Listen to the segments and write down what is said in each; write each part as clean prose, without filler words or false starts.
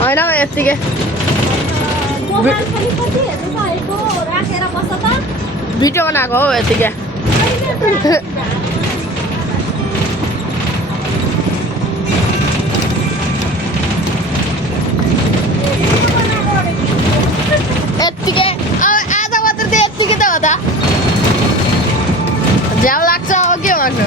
होइन यत्तिकै भिडियो बनाएको हो यत्तिकै यत्तिकै आधा मात्र त यत्तिकै त हो त झ्याउ लाग्छ अब के भन्नु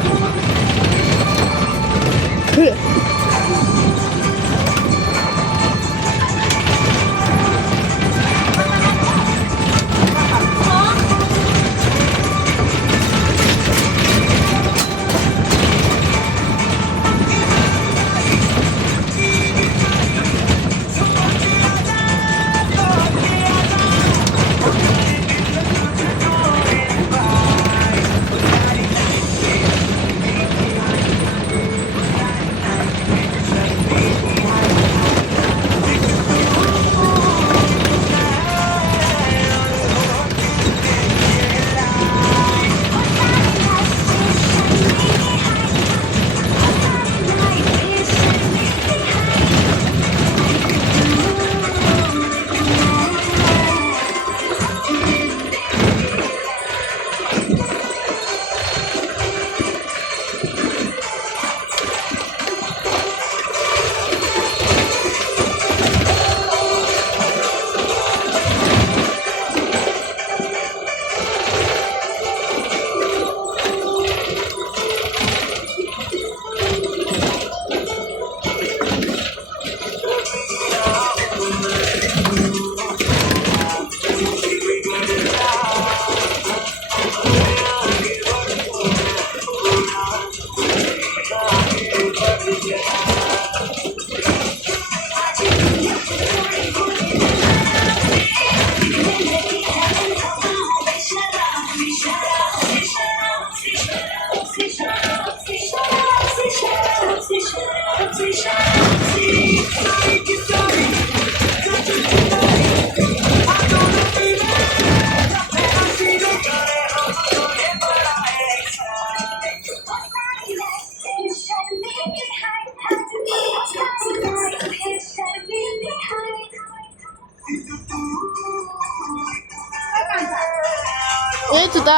ए चुता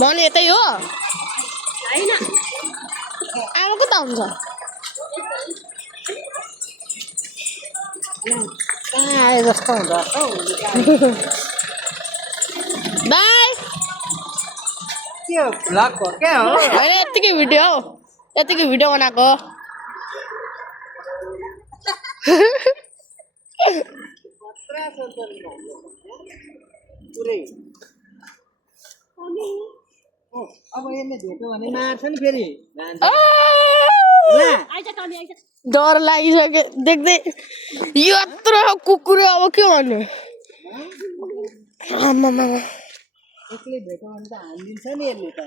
मन यतै हो हैन आमा कता हुन्छ आए जस्तो हुँदो बाई के हो भ्लग हो के हो हैन यतिकै भिडियो बनाएको पुरै अब यसले भेट्यो भने मार्छ नि फेरि डर लागिसक्यो देख्दै यत्रो कुकुर अब के भन्नु आमामा एक्लै भेट्यो भने त हानिदिन्छ नि यसले त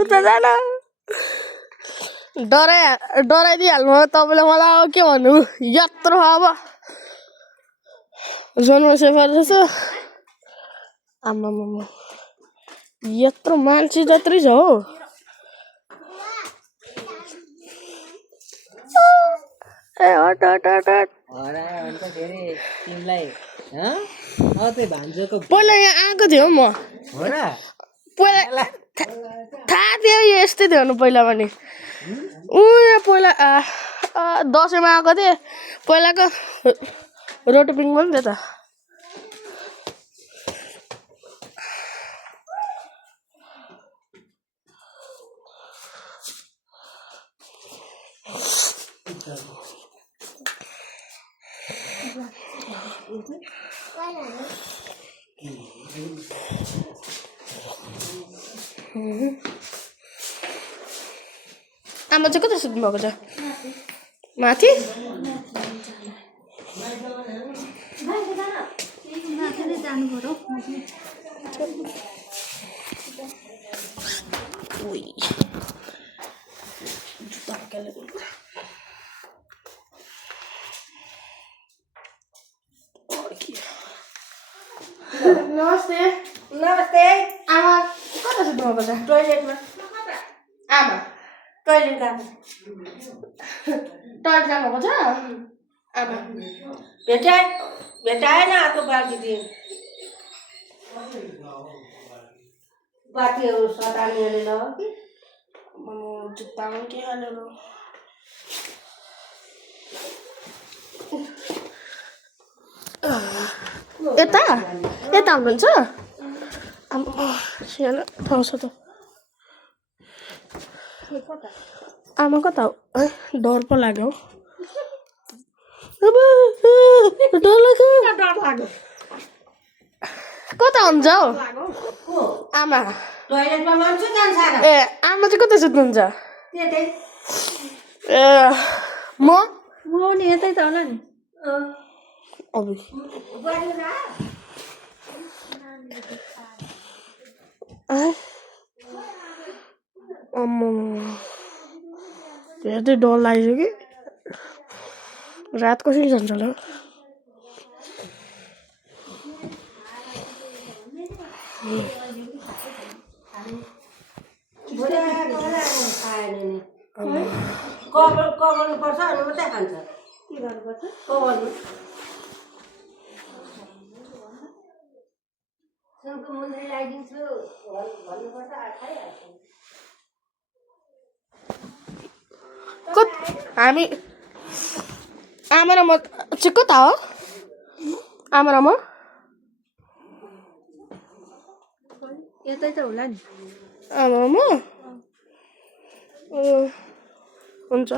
उता जान डराइदिइहाल्नु तपाईँले मलाई अब के भन्नु यत्रो अब जन्म सेफर जस्तो आमामा यत्रो मान्छे जत्रै छ हो ए हट हट हट हट हरायो भने त फेरि तिमीलाई त्यही भान्जोको पहिला यहाँ आएको थियो म हो र पहिला थाहा थियो यो यस्तै थियो भने पहिला पनि यहाँ पहिला दसैँमा आएको थिएँ पहिलाको रोटेपिङ पनि थियो त आमा चाहिँ कता सुत्नु भएको छ माथि नमस्ते नमस्ते आमा कता सुत्नु भएको छ टोइलेटमा आमा टोइलेट गएको टर्च जानुभएको छ आमा भेटाएन अर्को बाल्टी दियो बाटीहरू सटानीहरूले लगायो कि जुत्तामा के हालेर यता यता हुनुहुन्छ सानो ठाउँ छ त आमा कता हो डर पो लाग्यो डर लाग्यो कता हुन्छ हौ आमा टोइलेटमा मान्छे जान्छ ए आमा चाहिँ कता सुत्नुहुन्छ त्यतै ए म नि यतै त होला नि अब हेर्दै डर लाग्यो कि रात कसरी जान्छ होला कमाउनु पर्छ अनि मात्रै खान्छ के गर्नुपर्छ कमाउनु सुनको मुन्द्री लगाइदिन्छु भन्नुपर्छ खाइहाल्छ हामी आमा र म चाहिँ कता हो आमा र म यतै त होला नि आमा र म हुन्छ